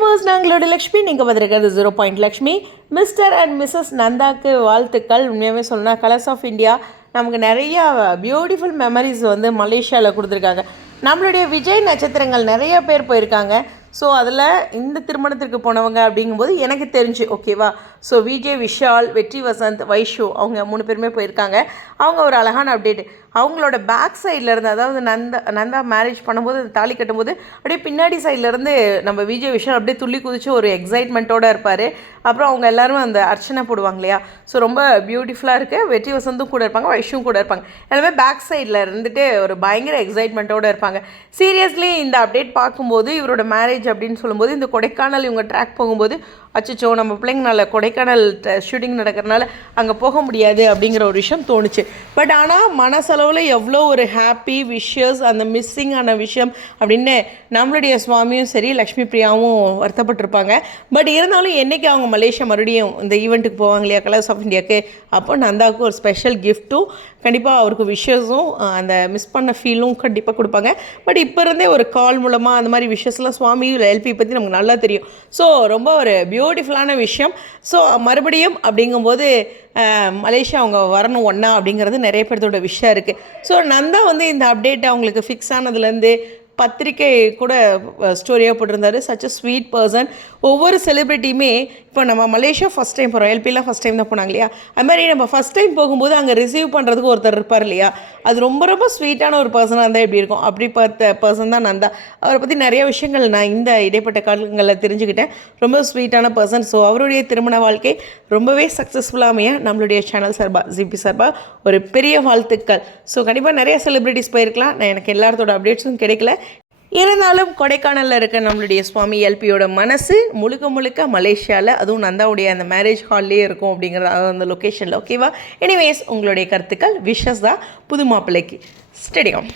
Viewers நாங்களோட Lakshmi நீங்கள் வந்திருக்கிறது zero point Lakshmi. Mister and missus நந்தாக்கு வாழ்த்துக்கள். உண்மையாகவே சொல்லணும் கலர்ஸ் ஆஃப் இந்தியா நமக்கு நிறையா பியூட்டிஃபுல் மெமரிஸ் வந்து மலேசியாவில் கொடுத்துருக்காங்க. நம்மளுடைய விஜய் நட்சத்திரங்கள் நிறைய பேர் போயிருக்காங்க. ஸோ அதில் இந்த திருமணத்திற்கு போனவங்க அப்படிங்கும்போது எனக்கு தெரிஞ்சு ஓகேவா ஸோ விஜய் விஷால் வெற்றி வசந்த் வைஷு அவங்க மூணு பேருமே போயிருக்காங்க. அவங்க ஒரு அழகான அப்டேட் அவங்களோட பேக் சைடில் இருந்து அதாவது நந்தா நந்தா மேரேஜ் பண்ணும்போது அந்த தாலி கட்டும்போது அப்படியே பின்னாடி சைடில் இருந்து நம்ம விஜய் விஷால் அப்படியே துள்ளி குதிச்சு ஒரு எக்ஸைட்மெண்ட்டோடு இருப்பார். அப்புறம் அவங்க எல்லாரும் அந்த அர்ச்சனை போடுவாங்க இல்லையா? ஸோ ரொம்ப பியூட்டிஃபுல்லாக இருக்குது வெற்றி வசந்தும் கூட இருப்பாங்க வைஷும் கூட இருப்பாங்க. எல்லாமே பேக் சைடில் இருந்துட்டு ஒரு பயங்கர எக்ஸைட்மெண்ட்டோடு இருப்பாங்க. சீரியஸ்லி இந்த அப்டேட் பார்க்கும்போது இவரோட மேரேஜ் அப்படின்னு சொல்லும்போது இந்த கொடைக்கானல் இவங்க ட்ராக் போகும்போது அச்சோ நம்ம பிள்ளைங்கனால கொடைக்கானல் ஷூட்டிங் நடக்கிறனால அங்கே போக முடியாது அப்படிங்கிற ஒரு விஷயம் தோணுச்சு. பட் ஆனால் மனசளவு மனசளவில் எவ்வளோ ஒரு ஹாப்பி விஷஸ் அந்த மிஸ்ஸிங்கான விஷயம் அப்படின்னு நம்மளுடைய சுவாமியும் சரி லக்ஷ்மி பிரியாவும் வருத்தப்பட்டிருப்பாங்க. பட் இருந்தாலும் என்னைக்கு அவங்க மலேசியா மறுபடியும் இந்த ஈவெண்ட்டுக்கு போவாங்க இல்லையா கலர்ஸ் ஆஃப் இந்தியாவுக்கு அப்போ நந்தாவுக்கு ஒரு ஸ்பெஷல் கிஃப்ட்டும் கண்டிப்பாக அவருக்கு விஷஸும் அந்த மிஸ் பண்ண ஃபீலும் கண்டிப்பாக கொடுப்பாங்க. பட் இப்போ இருந்தே ஒரு கால் மூலமாக அந்த மாதிரி விஷஸ்லாம் சுவாமி எல்பி பற்றி நமக்கு நல்லா தெரியும். ஸோ ரொம்ப ஒரு பியூட்டிஃபுல்லான விஷயம். ஸோ மறுபடியும் அப்படிங்கும்போது மலேசியா அவங்க வரணும் ஒன்றா அப்படிங்கிறது நிறைய பேர்த்தோட விஷயம் இருக்குது ஸோ நந்தா வந்து இந்த அப்டேட் அவங்களுக்கு ஃபிக்ஸ் ஆனதுலேருந்து பத்திரிக்கை கூட ஸ்டோரியாக போட்டிருந்தாரு. சச் அ ஸ்வீட் பர்சன் ஒவ்வொரு செலிப்ரிட்டியுமே இப்போ நம்ம மலேசியா ஃபஸ்ட் டைம் போகிறோம் எல்பிலாம் ஃபஸ்ட் டைம் தான் போனாங்க இல்லையா? அது மாதிரி நம்ம ஃபஸ்ட் டைம் போகும்போது அங்கே ரிசீவ் பண்ணுறதுக்கு ஒருத்தர் இருப்பார் இல்லையா? அது ரொம்ப ரொம்ப ஸ்வீட்டான ஒரு பர்சனாக இருந்தால் எப்படி இருக்கும்? அப்படி பார்த்த பர்சன் தான் நான் தான் அவரை பற்றி நிறைய விஷயங்கள் நான் இந்த இடைப்பட்ட காலங்களில் தெரிஞ்சுக்கிட்டேன். ரொம்ப ஸ்வீட்டான பர்சன் ஸோ அவருடைய திருமண வாழ்க்கை ரொம்பவே சக்ஸஸ்ஃபுல்லாக அமைய நம்மளுடைய சேனல் சார்பா ஜிபி சார்பா ஒரு பெரிய வாழ்த்துக்கள். ஸோ கண்டிப்பாக நிறைய செலிப்ரிட்டிஸ் போயிருக்கலாம். நான் எனக்கு எல்லாத்தோட அப்டேட்ஸும் கிடைக்கல. இருந்தாலும் கொடைக்கானலில் இருக்க நம்மளுடைய சுவாமி எல்பியோட மனசு முழுக்க முழுக்க மலேசியாவில் அதுவும் நந்தாவுடைய அந்த மேரேஜ் ஹால்லே இருக்கும் அப்படிங்கிற அந்த லொக்கேஷனில் ஓகேவா எனிவேஸ் உங்களுடைய கருத்துக்கள் விஷஸ் தான் புது மாப்பிள்ளைக்கு. ஸ்டடியம்